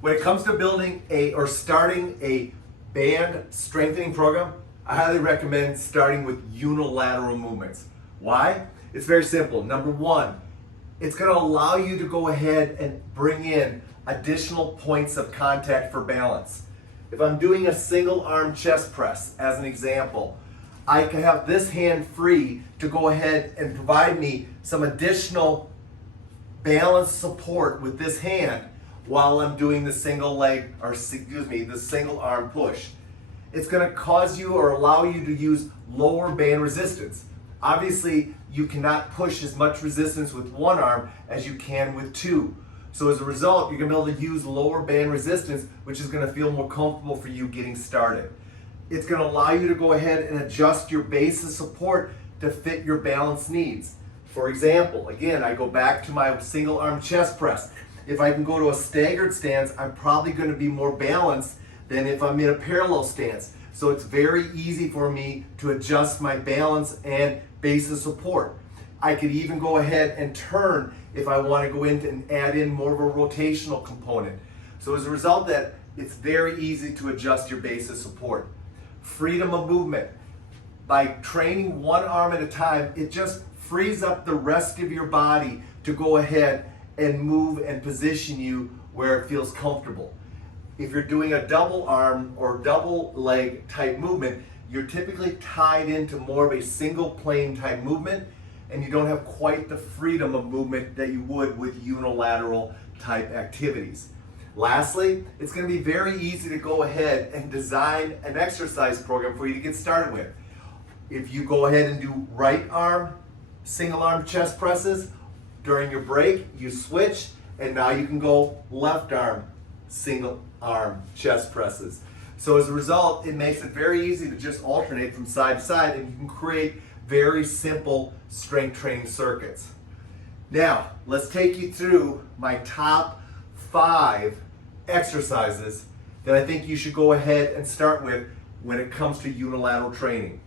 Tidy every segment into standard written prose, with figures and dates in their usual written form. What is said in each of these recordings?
When it comes to building or starting a band strengthening program, I highly recommend starting with unilateral movements. Why? It's very simple. Number one, it's going to allow you to go ahead and bring in additional points of contact for balance. If I'm doing a single arm chest press, as an example, I can have this hand free to go ahead and provide me some additional balance support with this hand while I'm doing the single arm push. It's going to cause you or allow you to use lower band resistance. Obviously, you cannot push as much resistance with one arm as you can with two. So as a result, you're going to be able to use lower band resistance, which is going to feel more comfortable for you getting started. It's going to allow you to go ahead and adjust your base of support to fit your balance needs. For example, again, I go back to my single arm chest press. If I can go to a staggered stance, I'm probably going to be more balanced than if I'm in a parallel stance. So it's very easy for me to adjust my balance and base of support. I could even go ahead and turn if I want to go in and add in more of a rotational component. So as a result of that, it's very easy to adjust your base of support. Freedom of movement. By training one arm at a time, it just frees up the rest of your body to go ahead and move and position you where it feels comfortable. If you're doing a double arm or double leg type movement, you're typically tied into more of a single plane type movement, and you don't have quite the freedom of movement that you would with unilateral type activities. Lastly, it's going to be very easy to go ahead and design an exercise program for you to get started with. If you go ahead and do right arm, single arm chest presses, during your break, you switch, and now you can go left arm, single arm chest presses. So as a result, it makes it very easy to just alternate from side to side, and you can create very simple strength training circuits. Now, let's take you through my top 5 exercises that I think you should go ahead and start with when it comes to unilateral training.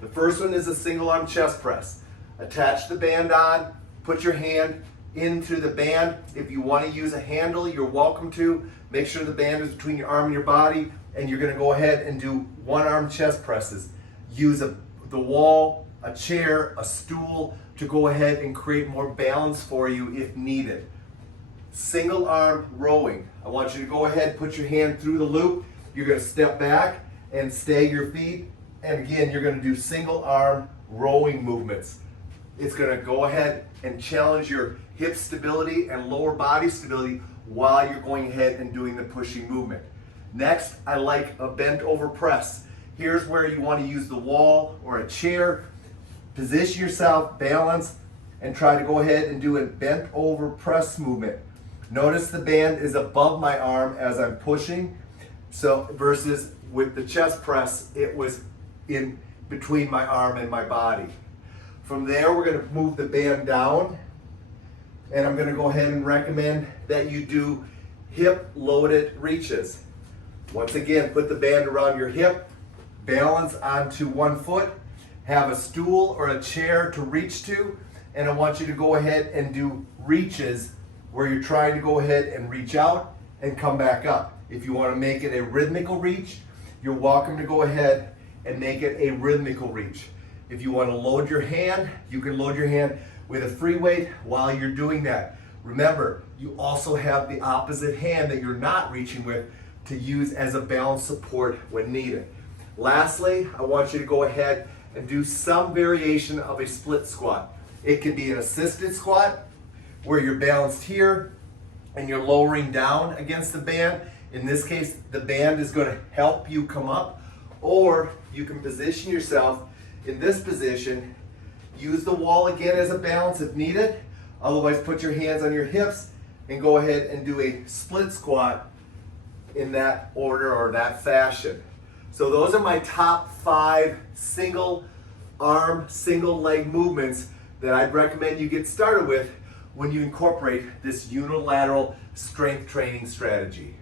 The first one is a single arm chest press. Attach the band on, put your hand into the band. If you want to use a handle, you're welcome to. Make sure the band is between your arm and your body, and you're going to go ahead and do one arm chest presses. Use the wall, a chair, a stool to go ahead and create more balance for you if needed. Single arm rowing. I want you to go ahead, put your hand through the loop. You're going to step back and stagger your feet. And again, you're going to do single arm rowing movements. It's going to go ahead and challenge your hip stability and lower body stability while you're going ahead and doing the pushing movement. Next, I like a bent over press. Here's where you want to use the wall or a chair. Position yourself, balance, and try to go ahead and do a bent over press movement. Notice the band is above my arm as I'm pushing. So versus with the chest press, it was in between my arm and my body. From there, we're going to move the band down, and I'm going to go ahead and recommend that you do hip loaded reaches. Once again, put the band around your hip, balance onto one foot, have a stool or a chair to reach to, and I want you to go ahead and do reaches where you're trying to go ahead and reach out and come back up. If you want to make it a rhythmical reach, you're welcome to go ahead and make it a rhythmical reach. If you want to load your hand, you can load your hand with a free weight while you're doing that. Remember, you also have the opposite hand that you're not reaching with to use as a balance support when needed. Lastly, I want you to go ahead and do some variation of a split squat. It can be an assisted squat where you're balanced here and you're lowering down against the band. In this case, the band is going to help you come up, or you can position yourself in this position. Use the wall again as a balance if needed. Otherwise, put your hands on your hips and go ahead and do a split squat in that order or that fashion. So those are my top 5 single arm, single leg movements that I'd recommend you get started with when you incorporate this unilateral strength training strategy.